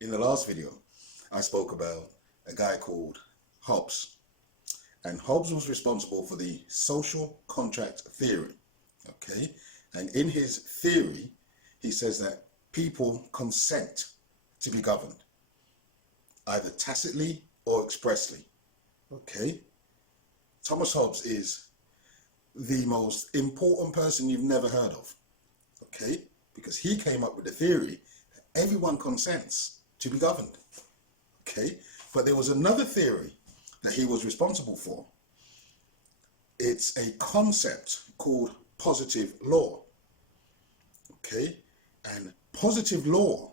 In the last video, I spoke about a guy called Hobbes, and Hobbes was responsible for the social contract theory, okay? And in his theory, he says that people consent to be governed, either tacitly or expressly, okay? Thomas Hobbes is the most important person you've never heard of, okay? Because he came up with the theory that everyone consents to be governed, okay? But there was another theory that he was responsible for. It's a concept called positive law, okay? And positive law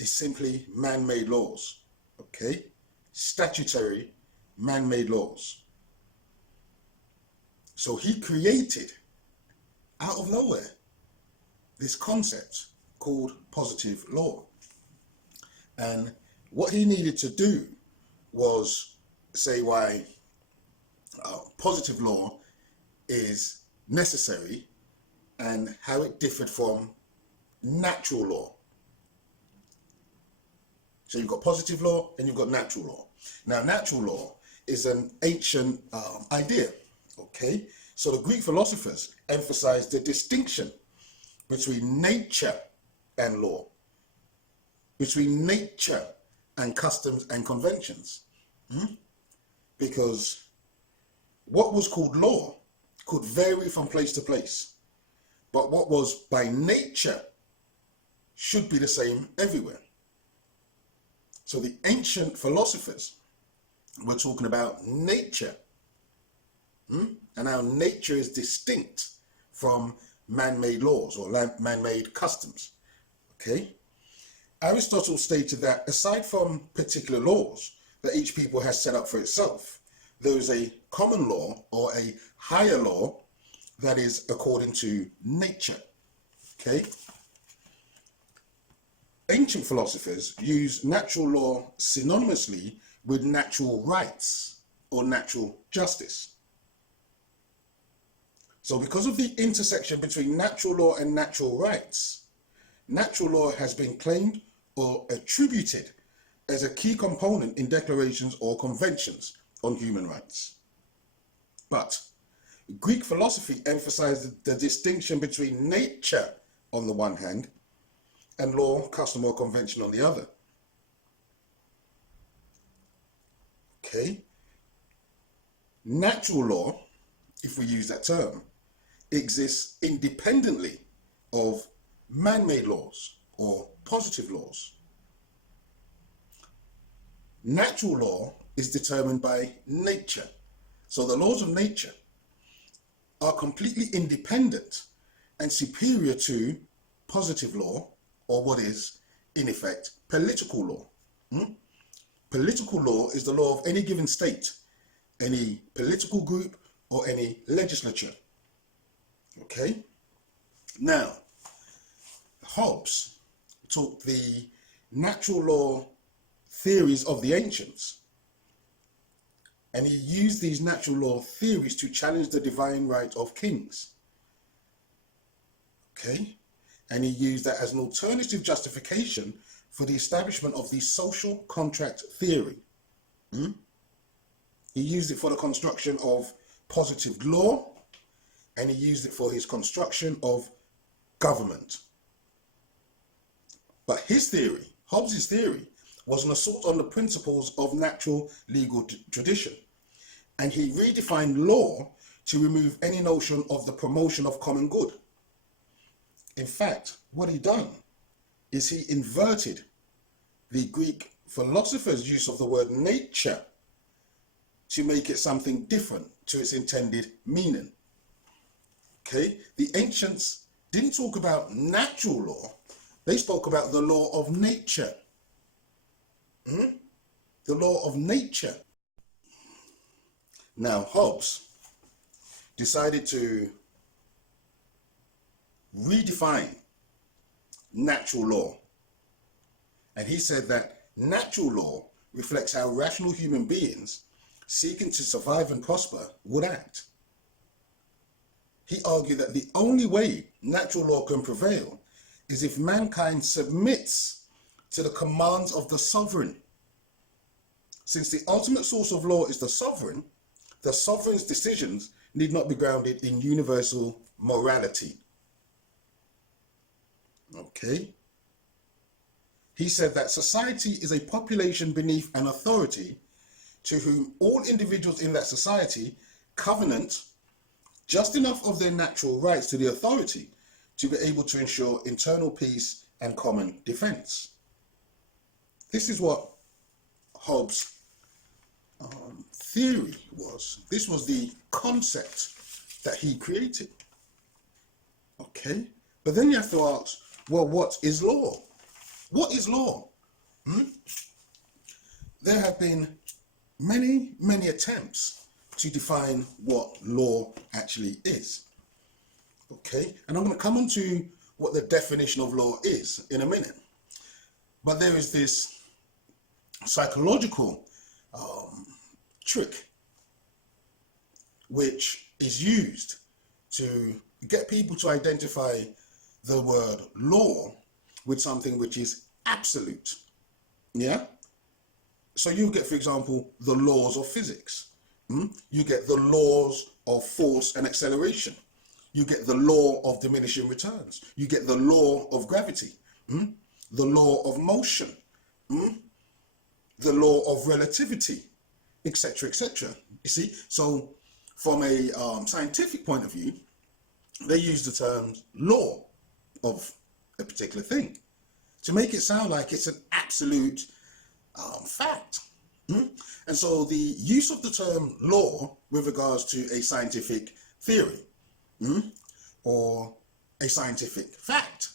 is simply man-made laws, okay? Statutory man-made laws. So he created, out of nowhere, this concept called positive law. And what he needed to do was say why positive law is necessary and how it differed from natural law. So you've got positive law and you've got natural law. Now, natural law is an ancient idea, okay? So the Greek philosophers emphasized the distinction between nature and law, between nature and customs and conventions. Because what was called law could vary from place to place, but what was by nature should be the same everywhere. So the ancient philosophers were talking about nature, and how nature is distinct from man-made laws or man-made customs, okay? Aristotle stated that aside from particular laws that each people has set up for itself, there is a common law or a higher law that is according to nature, okay? Ancient philosophers use natural law synonymously with natural rights or natural justice. So because of the intersection between natural law and natural rights, natural law has been claimed or attributed as a key component in declarations or conventions on human rights. But Greek philosophy emphasized the distinction between nature on the one hand and law, custom, or convention on the other. Okay? Natural law, if we use that term, exists independently of man-made laws or positive laws. Natural law is determined by nature. So the laws of nature are completely independent and superior to positive law, or what is, in effect, political law. Political law is the law of any given state, any political group, or any legislature. Okay? Now, Hobbes took the natural law theories of the ancients, and he used these natural law theories to challenge the divine right of kings. Okay? And he used that as an alternative justification for the establishment of the social contract theory. He used it for the construction of positive law, and he used it for his construction of government. But his theory, Hobbes' theory, was an assault on the principles of natural legal tradition. And he redefined law to remove any notion of the promotion of common good. In fact, what he done is he inverted the Greek philosophers' use of the word nature to make it something different to its intended meaning. Okay? The ancients didn't talk about natural law. They spoke about the law of nature. The law of nature. Now, Hobbes decided to redefine natural law. And he said that natural law reflects how rational human beings seeking to survive and prosper would act. He argued that the only way natural law can prevail is if mankind submits to the commands of the sovereign. Since the ultimate source of law is the sovereign's decisions need not be grounded in universal morality. Okay? He said that society is a population beneath an authority to whom all individuals in that society covenant just enough of their natural rights to the authority to be able to ensure internal peace and common defense. This is what Hobbes' theory was. This was the concept that he created. Okay? But then you have to ask, well, what is law? What is law? There have been many, many attempts to define what law actually is. Okay? And I'm going to come on to what the definition of law is in a minute. But there is this psychological trick which is used to get people to identify the word law with something which is absolute. Yeah? So you get, for example, the laws of physics. You get the laws of force and acceleration. You get the law of diminishing returns. You get the law of gravity. The law of motion. The law of relativity, etc., etc. You see, so from a scientific point of view, they use the term law of a particular thing to make it sound like it's an absolute fact. And so the use of the term law with regards to a scientific theory or a scientific fact,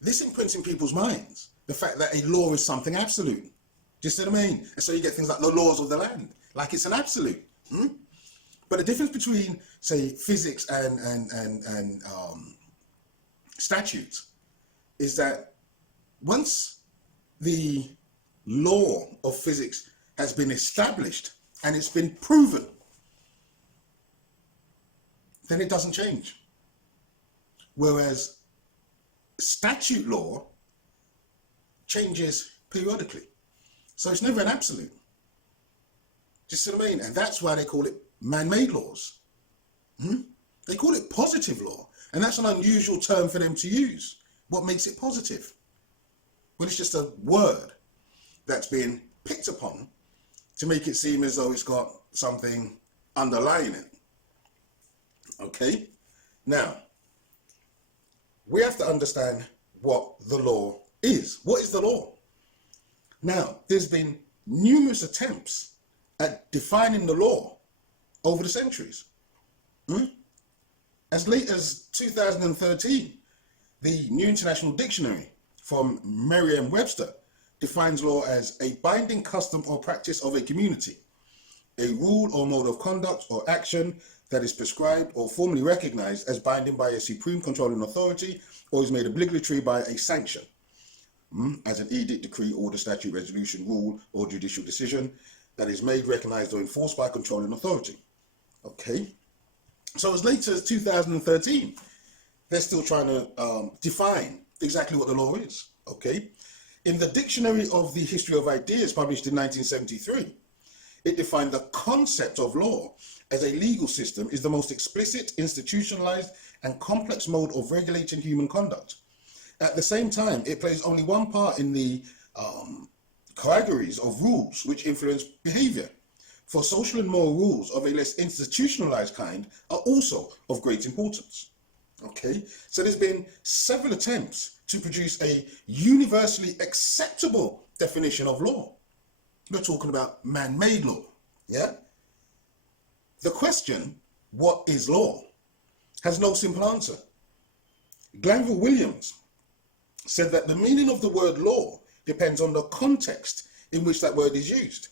this imprints in people's minds the fact that a law is something absolute. Do you see what I mean? And so you get things like the laws of the land, like it's an absolute. But the difference between, say, physics and statutes is that once the law of physics has been established and it's been proven, then it doesn't change. Whereas statute law changes periodically. So it's never an absolute. Do you see what I mean? And that's why they call it man-made laws. They call it positive law. And that's an unusual term for them to use. What makes it positive? Well, it's just a word that's been picked upon to make it seem as though it's got something underlying it. Okay? Now, we have to understand what the law is. What is the law? Now, there's been numerous attempts at defining the law over the centuries. As late as 2013, the New International Dictionary from Merriam-Webster defines law as a binding custom or practice of a community, a rule or mode of conduct or action that is prescribed or formally recognized as binding by a supreme controlling authority or is made obligatory by a sanction, as an edict, decree, order, statute, resolution, rule, or judicial decision that is made, recognized, or enforced by controlling authority. Okay? So as late as 2013, they're still trying to define exactly what the law is. Okay? In the Dictionary of the History of Ideas, published in 1973, it defined the concept of law as a legal system is the most explicit, institutionalized, and complex mode of regulating human conduct. At the same time, it plays only one part in the categories of rules which influence behavior. For social and moral rules of a less institutionalized kind are also of great importance. Okay, so there's been several attempts to produce a universally acceptable definition of law. We're talking about man-made law, yeah? The question, what is law, has no simple answer. Glanville Williams said that the meaning of the word law depends on the context in which that word is used.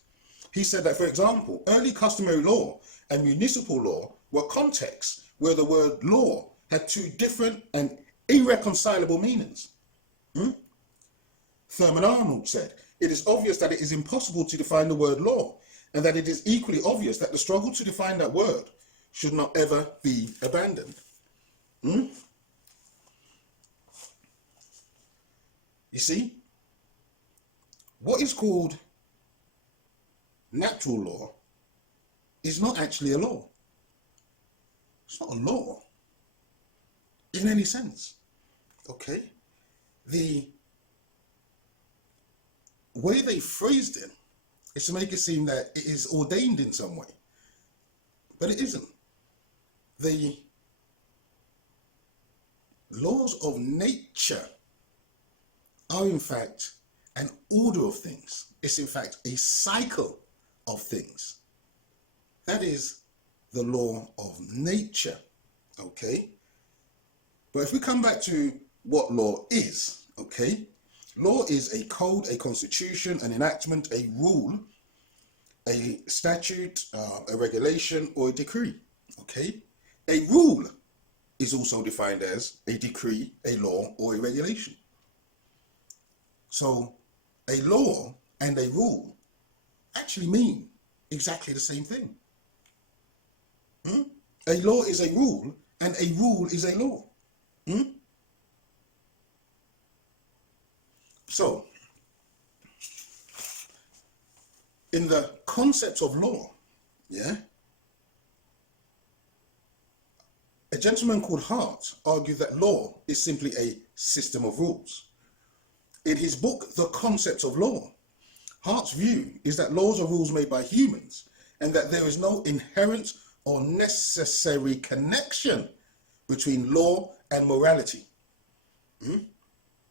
He said that, for example, early customary law and municipal law were contexts where the word law had two different and irreconcilable meanings. Thurman Arnold said, "It is obvious that it is impossible to define the word law, and that it is equally obvious that the struggle to define that word should not ever be abandoned." You see? what is called natural law is not actually a law. It's not a law in any sense. Okay? The way they phrased it is to make it seem that it is ordained in some way, but it isn't. The laws of nature are in fact an order of things. It's in fact a cycle of things. That is the law of nature, okay? But if we come back to what law is, okay? Law is a code, a constitution, an enactment, a rule, a statute, a regulation, or a decree, okay? A rule is also defined as a decree, a law, or a regulation. So a law and a rule actually mean exactly the same thing. A law is a rule and a rule is a law. So, in the concept of law, yeah, a gentleman called Hart argued that law is simply a system of rules. In his book, The Concept of Law, Hart's view is that laws are rules made by humans and that there is no inherent or necessary connection between law and morality.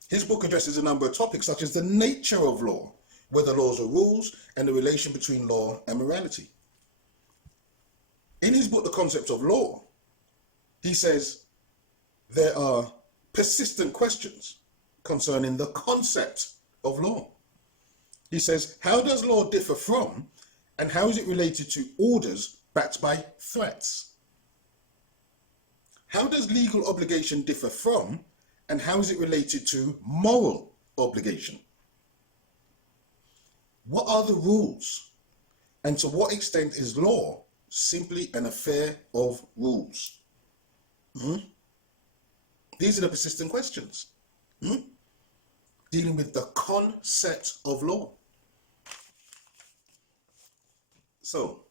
His book addresses a number of topics such as the nature of law, whether laws are rules, and the relation between law and morality. In his book, The Concept of Law, he says there are persistent questions concerning the concept of law. He says, how does law differ from, and how is it related to orders backed by threats? How does legal obligation differ from, and how is it related to moral obligation? What are the rules? And to what extent is law simply an affair of rules? These are the persistent questions. Dealing with the concept of law. So,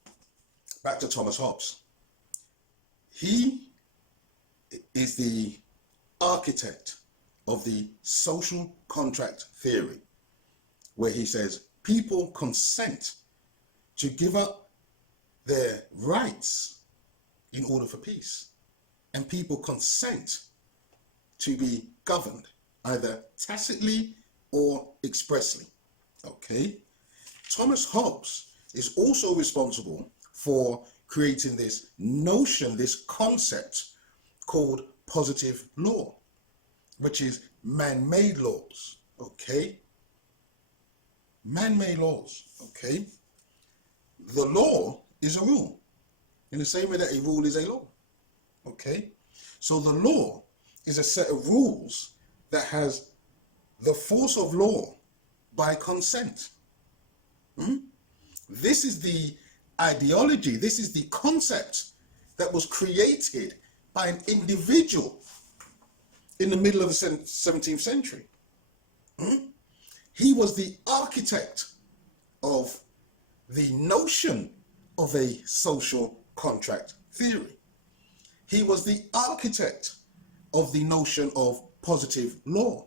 back to Thomas Hobbes. He is the architect of the social contract theory, where he says people consent to give up their rights in order for peace, and people consent to be governed either tacitly or expressly. Okay? Thomas Hobbes is also responsible for creating this notion, this concept called positive law, which is man-made laws. Okay? Man-made laws. Okay? The law is a rule, in the same way that a rule is a law. Okay? So the law is a set of rules that has the force of law by consent. This is the ideology, this is the concept that was created by an individual in the middle of the 17th century. He was the architect of the notion of a social contract theory. He was the architect of the notion of positive law.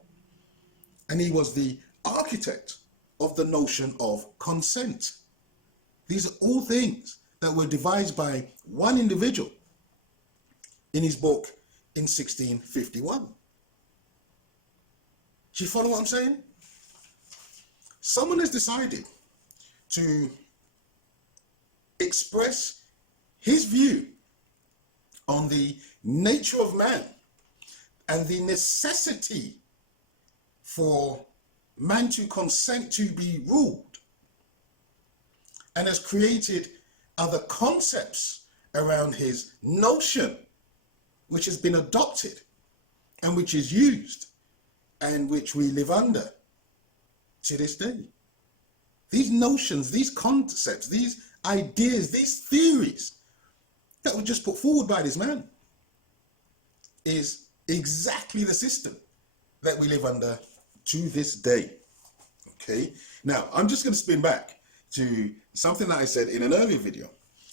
And he was the architect of the notion of consent. These are all things that were devised by one individual in his book in 1651. Do you follow what I'm saying? Someone has decided to express his view on the nature of man and the necessity for man to consent to be ruled, and has created other concepts around his notion, which has been adopted and which is used and which we live under to this day. These notions, these concepts, these ideas, these theories that were just put forward by this man is exactly the system that we live under to this day. Okay, now I'm just going to spin back to something that I said in an earlier video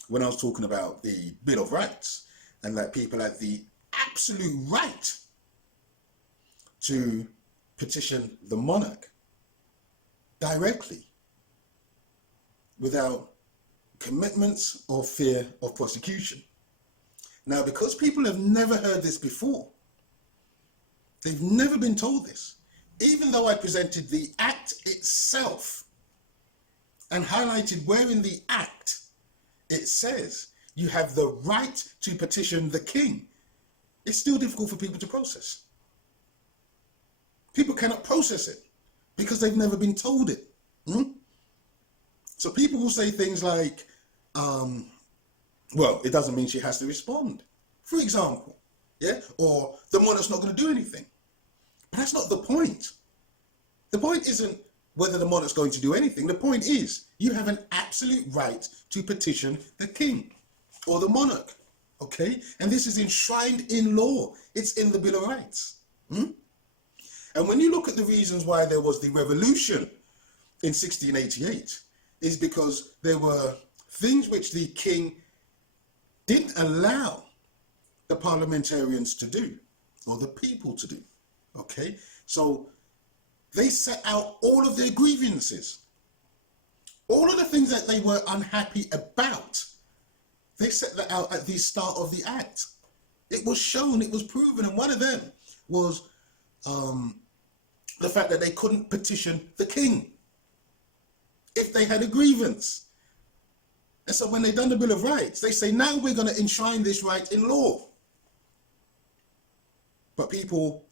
when I was talking about the Bill of Rights and that people had the absolute right to petition the monarch directly without commitments or fear of prosecution. Now, because people have never heard this before, they've never been told this, even though I presented the act itself and highlighted where in the act it says you have the right to petition the king, it's still difficult for people to process. People cannot process it because they've never been told it. So people will say things like, well, it doesn't mean she has to respond, for example, yeah, or the monarch's not going to do anything. But that's not the point. The point isn't whether the monarch's going to do anything. The point is you have an absolute right to petition the king or the monarch, okay? And this is enshrined in law. It's in the Bill of Rights. And when you look at the reasons why there was the revolution in 1688, is because there were things which the king didn't allow the parliamentarians to do, or the people to do, okay? So they set out all of their grievances, all of the things that they were unhappy about. They set that out at the start of the act. It was shown, it was proven, and one of them was the fact that they couldn't petition the king if they had a grievance. And so when they done the Bill of Rights, they say, now we're going to enshrine this right in law. But people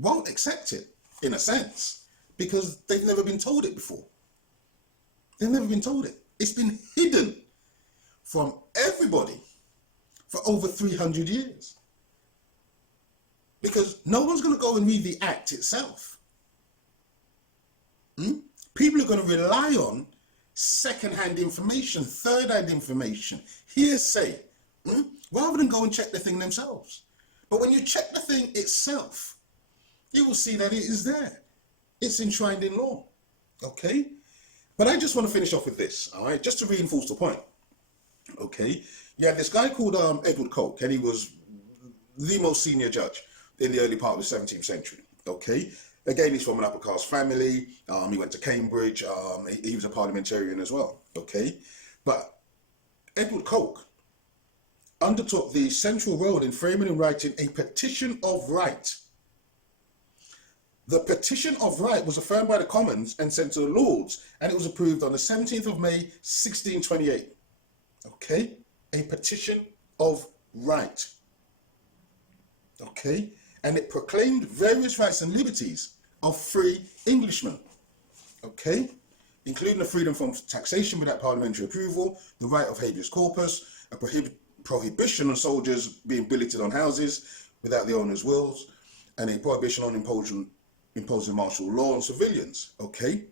won't accept it, in a sense, because they've never been told it before. They've never been told it. It's been hidden from everybody for over 300 years. Because no one's going to go and read the act itself. People are going to rely on second-hand information, third-hand information, hearsay, rather than go and check the thing themselves. But when you check the thing itself, you will see that it is there. It's enshrined in law, okay? But I just want to finish off with this, all right, just to reinforce the point, okay? You had this guy called Edward Coke, and he was the most senior judge in the early part of the 17th century, okay? Again, he's from an upper caste family. He went to Cambridge. He was a parliamentarian as well, okay? But Edward Coke undertook the central role in framing and writing a petition of right. The petition of right was affirmed by the Commons and sent to the Lords, and it was approved on the 17th of May, 1628, okay? A petition of right, okay? And it proclaimed various rights and liberties of free Englishmen, okay? Including the freedom from taxation without parliamentary approval, the right of habeas corpus, a prohibition on soldiers being billeted on houses without the owner's wills, and a prohibition on imposing martial law on civilians, okay?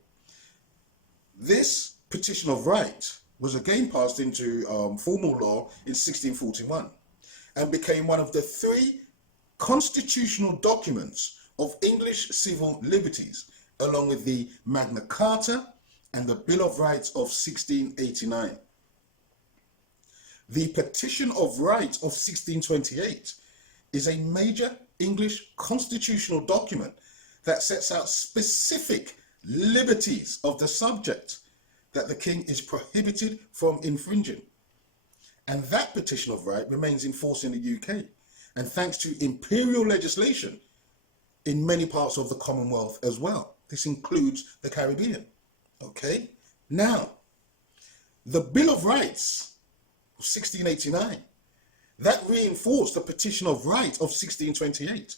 This petition of right was again passed into formal law in 1641 and became one of the three constitutional documents of English civil liberties, along with the Magna Carta and the Bill of Rights of 1689. The Petition of Right of 1628 is a major English constitutional document that sets out specific liberties of the subject that the king is prohibited from infringing. And that Petition of Right remains in force in the UK. And thanks to imperial legislation in many parts of the Commonwealth as well. This includes the Caribbean, okay? Now, the Bill of Rights of 1689, that reinforced the Petition of Right of 1628,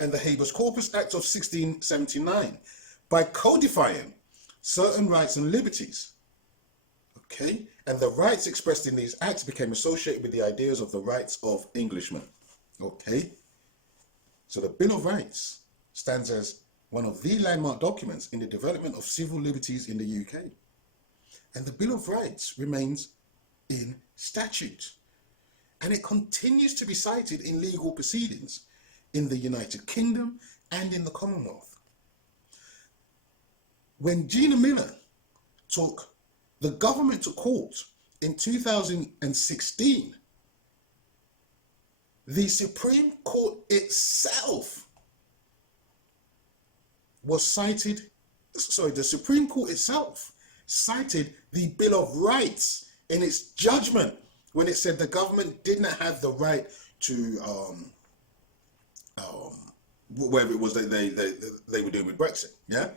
and the Habeas Corpus Act of 1679 by codifying certain rights and liberties, okay? And the rights expressed in these acts became associated with the ideas of the rights of Englishmen, okay? So the Bill of Rights stands as one of the landmark documents in the development of civil liberties in the UK. And the Bill of Rights remains in statute. And it continues to be cited in legal proceedings in the United Kingdom and in the Commonwealth. when Gina Miller took the government to court in 2016, the Supreme Court itself was cited, the Supreme Court itself cited the Bill of Rights in its judgment when it said the government did not have the right to, whatever it was that they were doing with Brexit, yeah?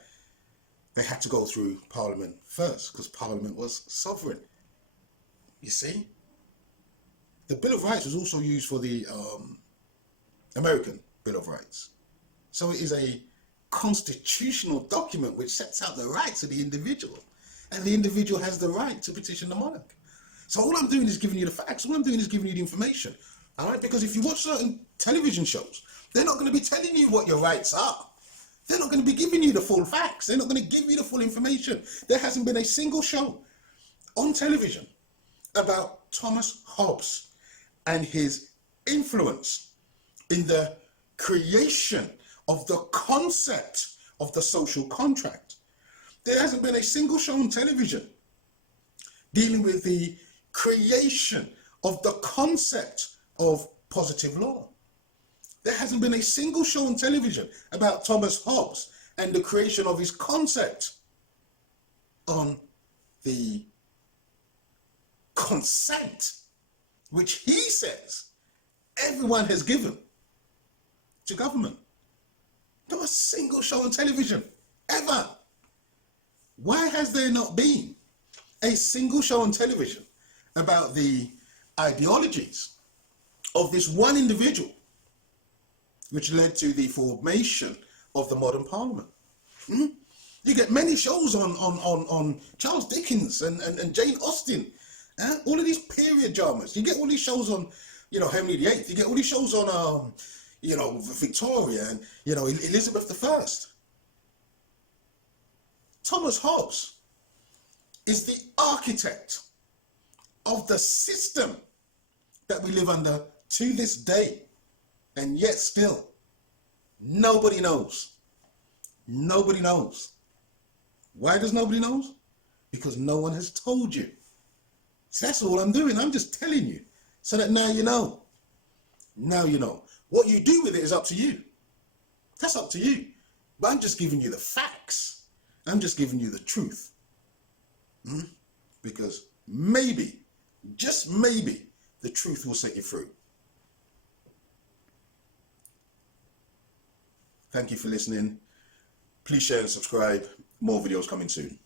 They had to go through Parliament first because Parliament was sovereign. You see? The Bill of Rights was also used for the American Bill of Rights. So it is a constitutional document which sets out the rights of the individual. And the individual has the right to petition the monarch. So all I'm doing is giving you the facts. All I'm doing is giving you the information. All right? Because if you watch certain television shows, they're not going to be telling you what your rights are. They're not going to be giving you the full facts. They're not going to give you the full information. There hasn't been a single show on television about Thomas Hobbes and his influence in the creation of the concept of the social contract. There hasn't been a single show on television dealing with the creation of the concept of positive law. There hasn't been a single show on television about Thomas Hobbes and the creation of his concept on the consent which he says everyone has given to government. Not a single show on television, ever. Why has there not been a single show on television about the ideologies of this one individual which led to the formation of the modern parliament? You get many shows on Charles Dickens and Jane Austen, all of these period dramas. You get all these shows on, Henry VIII. You get all these shows on, Victoria and, Elizabeth I. Thomas Hobbes is the architect of the system that we live under to this day. And yet still, nobody knows. Nobody knows. Why does nobody know? Because no one has told you. So that's all I'm doing. I'm just telling you so that now you know. Now you know. What you do with it is up to you. That's up to you. But I'm just giving you the facts. I'm just giving you the truth. Because maybe, just maybe, the truth will set you free. Thank you for listening. Please share and subscribe. More videos coming soon.